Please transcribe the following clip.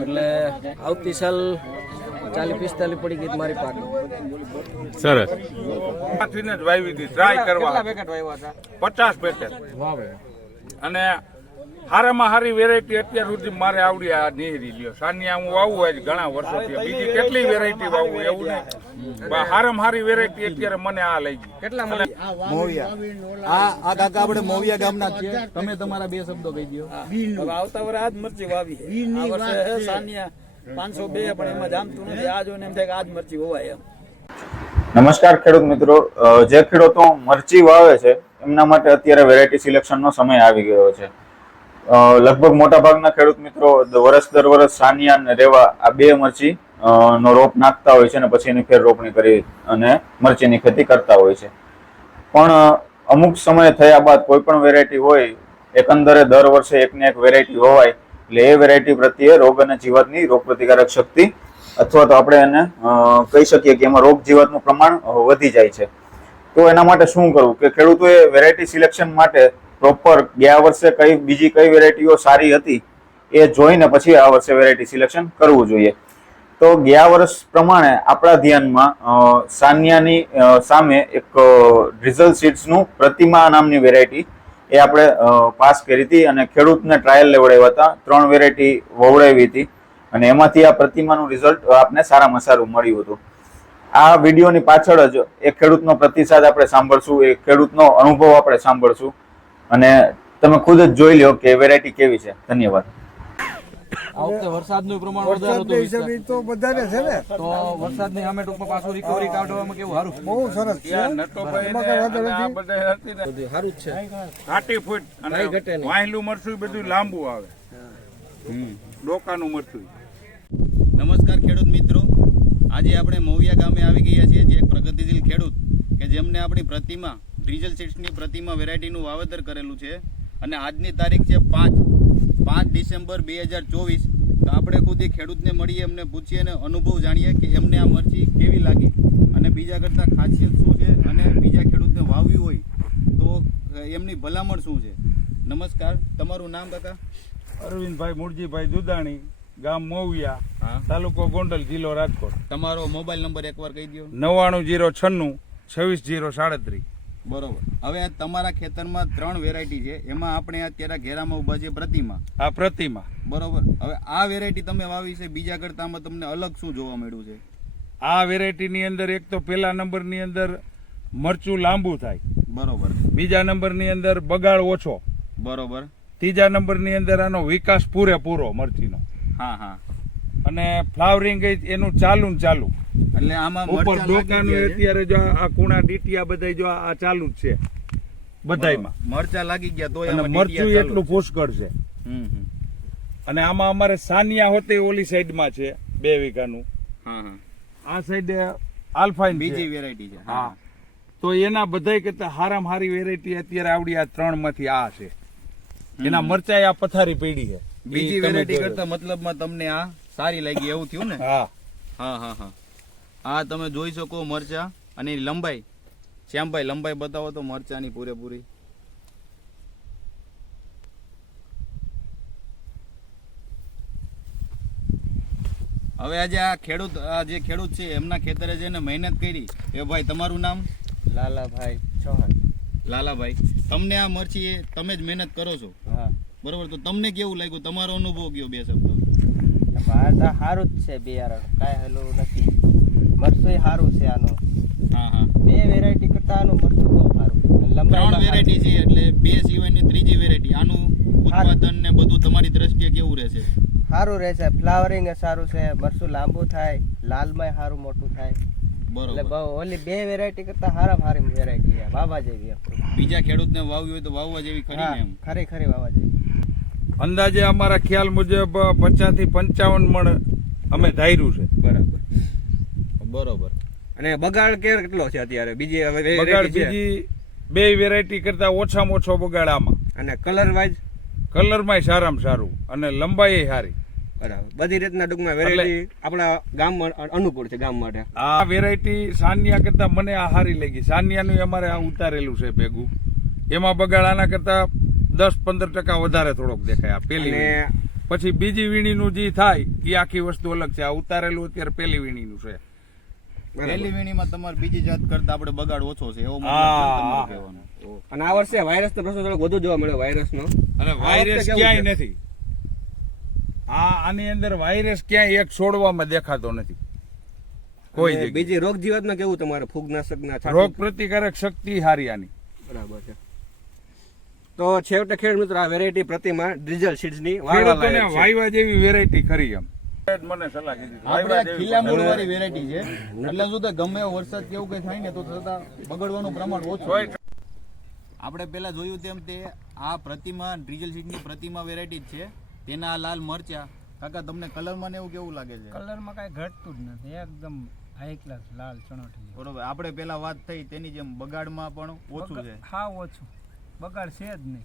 એટલે આવતી સાલ 40-45 પડી ગઈ મારી પાક. સરસ. જ વાવી હતી ટ્રાય કરવા 50 પેકેટ વાવે. અને હારામાં હારી વેરાયટી અત્યાર સુધી મારે આવડી આ નિહરી લ્યો. સાનિયા હું વાવું હોય ઘણા વર્ષોથી, બીજી કેટલી વેરાયટી વાવું એવું નહીં. હારામાં હારી વેરાયટી અત્યારે મને આ લઈ ગઈ. કેટલા મોવિયા આ કાકા આપણે મોવિયા ગામના છીએ. તમે તમારા બે શબ્દો કહી દો. હવે આવતા વર્ષે આજ મરચી વાવી છે. આ વર્ષે સાનિયા 502 પણ એમાં જામતું નથી. આ જોઈને એમ થાય કે આજ મરચી વવાય એમ. નમસ્કાર ખેડૂત મિત્રો, જે ખેડૂતો મરચી વાવે છે એમના માટે અત્યારે વેરાયટી સિલેક્શનનો સમય આવી ગયો છે. લગભગ મોટા ભાગના ખેડૂત મિત્રો વર્ષ દર વર્ષ સાનિયા અને રેવા આ બે મરચી નો રોપ નાખતા હોય છે અને પછી એની ફેર રોપણી કરી અને મરચીની ખેતી કરતા હોય છે. પણ અમુક સમય થયા બાદ કોઈ પણ વેરાયટી હોય, એકંદરે દર વર્ષે એકને એક વેરાયટી હોવાય એટલે એ વેરાયટી પ્રત્યે રોગ અને જીવાતની રોગ પ્રતિકારક શક્તિ અથવા તો આપણે એને કહી શકીએ કે એમાં રોગ જીવાતનું પ્રમાણ વધી જાય છે. તો એના માટે શું કરવું કે ખેડૂતોએ વેરાયટી સિલેક્શન માટે પ્રોપર ગયા વર્ષે બીજી કઈ વેરાયટીઓ સારી હતી એ જોઈને પછી આ વર્ષે વેરાયટી સિલેક્શન કરવું જોઈએ. તો ગયા વર્ષ પ્રમાણે આપણા ધ્યાનમાં સાનિયાની સામે એક રિઝલ્ટ સીડ્સનું પ્રતિમા નામની વેરાયટી એ આપણે પાસ કરી હતી અને ખેડૂતને ટ્રાયલ લેવડાવ્યા હતા. 3 વેરાયટી વવડાવી હતી અને એમાંથી આ પ્રતિમાનું રિઝલ્ટ આપને સારામાં સારું મળ્યું હતું. આ વિડીયોની પાછળ જ એ ખેડૂતનો પ્રતિસાદ આપણે સાંભળશું, એ ખેડૂતનો અનુભવ આપણે સાંભળશું અને તમે ખુદ જ જોઈ લો કે વેરાયટી કેવી છે. ધન્યવાદ. આ વખતે વરસાદનું પ્રમાણ વધારે તો વધારે છે ને, તો વરસાદની સામે ટૂંકમાં પાછું રિકવરી કાઢવામાં કેવું સારું, બહુ સરસ છે. સારું જ છે. 30 ફૂટ અને વાહેલું મરચું બધું લાંબુ આવે, ડોકાનું મરચું. નમસ્કાર ખેડૂત મિત્રો, આજે આપણે મોવિયા ગામે આવી ગયા છીએ, જે એક પ્રગતિશીલ ખેડૂત કે જેમને આપણી પ્રતિમા ડીઝલ સીડ્સની પ્રતિમા વેરાયટીનું વાવેતર કરેલું છે અને આજની તારીખ છે 5 ડિસેમ્બર 2024. તો આપણે ખુદ એ ખેડૂતને મળીએ, એમને પૂછીએ અને અનુભવ જાણીએ કે એમને આ મરચી કેવી લાગી અને બીજા કરતાં ખાસિયત શું છે અને બીજા ખેડૂતને વાવ્યું હોય તો એમની ભલામણ શું છે. નમસ્કાર, તમારું નામ કાકા? અરવિંદભાઈ મુરજીભાઈ દુદાણી, ગામ મોવિયા, તાલુકો ગોંડલ, જિલ્લો રાજકોટ. તમારો મોબાઈલ નંબર એકવાર કહી દો. 99 096 26 037. બરોબર. હવે તમારા ખેતરમાં 3 વેરાયટી છે, એમાં આપણે અત્યારે ઘેરામાં ઉભા છે પ્રતિમા. આ પ્રતિમા બરોબર. હવે આ વેરાયટી તમે વાવી છે, બીજા કરતામાં તમને અલગ શું જોવા મળ્યું છે? આ વેરાયટીની અંદર એક તો પહેલા નંબરની અંદર મરચું લાંબુ થાય, બરોબર. બીજા નંબરની અંદર બગાડ ઓછો, બરોબર. ત્રીજા નંબરની અંદર આનો વિકાસ પૂરેપૂરો મરચીનો, હા હા, અને ફ્લાવરિંગ એનું ચાલુ ને ચાલુ. એટલે આમાં ઉપર ડોકાનું અત્યારે જો આ કુણા ડીટીયા બધા જો આ ચાલુ જ છે બધાયમાં. મરચા લાગી ગયા તો અને મરચું એટલું પુષ્કળ છે. અને આમાં અમારે સાનિયા હોતે ઓલી સાઈડમાં છે 2 વીઘાનું, આ સાઈડ આલ્ફાઇન બીજી વેરાયટી છે. હા, તો એના બધાય કરતા હારામાં હારી વેરાયટી અત્યારે આવડી આ 3 માંથી આ છે. એના મરચાય આ પથારી પડી છે. બીજી વેરાયટી કરતા મતલબમાં તમને આ સારી લાગી એવું થયું ને? હા હા હા હા. આ તમે જોઈ શકો મરચા અને લંબાઈ. શ્યામભાઈ લંબાઈ બતાવો તો મરચાની પૂરેપૂરી. હવે આજે આ જે ખેડૂત છે એમના ખેતરે જઈને મહેનત કરી એ ભાઈ, તમારું નામ? લાલાભાઈ ચૌહાણ. લાલાભાઈ, તમને આ મરચી તમે જ મહેનત કરો છો? હા. બરોબર. તો તમને કેવું લાગ્યું, તમારો અનુભવ કયો 2 શબ્દો? સારું જ છે બિયારણ, કાંઈ હેલું નથી. મરચું સારું છે આનું. હા હા. 2 વેરાયટી કરતા આનું મરચું બહુ સારું. 3 વેરાયટી છે એટલે 2 સિવાયની ત્રીજી વેરાયટી. આનું ઉત્પાદન ને બધું તમારી દ્રષ્ટિએ કેવું રહેશે? સારું રહેશે. ફ્લાવરિંગ સારું છે, મરચું લાંબુ થાય, લાલમાં સારું મોટું થાય. એટલે બહુ ઓલી 2 વેરાયટી કરતા સારી વેરાયટી છે, વાવવા જેવી. બીજા ખેડૂતને વાવ્યું હોય તો વાવવા જેવી ખરી ને? એમ ખરી વાવવા જેવી. અંદાજે અમારા ખ્યાલ મુજબ 50 થી 55 મણ અમે ધાર્યું છે. બરાબર બરોબર. અને બગાડ કેટલો છે અત્યારે? બીજી બગાડ બીજી 2 વેરાયટી કરતા ઓછામાં ઓછો બગાડ આમાં. અને કલર વાઇઝ? કલરમાં સારામાં સારું અને લંબાઈ સારી. બરાબર. બધી રીતના ટૂંકમાં વેરાયટી આપણા ગામમાં અનુકૂળ છે, ગામ માટે. આ વેરાયટી સાનિયા કરતા મને આ સારી લાગી. સાનિયાનું અમારે આ ઉતારેલું છે ભેગું, એમાં બગાડ આના કરતા 10-15% વધારે થોડોક દેખાય. આ પેલી પછી બીજી વીણીનું જે થાય એ આખી વસ્તુ અલગ છે. આ ઉતારેલું અત્યારે પહેલી વીણીનું છે. પહેલી વીણીમાં તમારે બીજી જાત કરતા આપણે બગાડ ઓછો છે એવો મતલબ હા. તમારું કહેવાનું. અને આ વર્ષે વાયરસ નો પ્રશ્ન થોડો વધુ જોવા મળ્યો વાયરસનો. અને વાયરસ ક્યાંય નથી. આની અંદર વાયરસ ક્યાંય એક છોડવામાં દેખાતો નથી કોઈ જગ્યાએ. બીજી રોગ જીવાતમાં કેવું તમારે ફૂગનાશકના રોગ પ્રતિકારક શક્તિ હારી આની. બરાબર છે. તો છેવટે ખેડૂત મિત્રો આ વેરાયટી પ્રતિમા ડીઝલ સીડ્સ ની ખેડૂતોને વાયવા જેવી વેરાયટી ખરી એમ. મને સલાહ કીધી આપણે આ ખીલા મૂળ વાળી વેરાયટી છે એટલે શું થાય ગમે એવો વરસાદ કેવું કઈ થાય ને તો છતાં બગડવાનું પ્રમાણ ઓછું હોય. આપણે પેલા જોયું તેમ તે આ પ્રતિમા ડીઝલ સીડની પ્રતિમા વેરાયટી જ છે. તેના લાલ મરચા કાકા તમને કલરમાં ને એવું કેવું લાગે છે? કલરમાં કાંઈ ઘટતું જ નથી, એકદમ હાઈ ક્લાસ લાલ ચણોઠી. બરોબર. આપણે પેલા વાત થઈ તેની જેમ બગાડમાં પણ ઓછું છે. હા ઓછું બગાડ છે જ નહીં.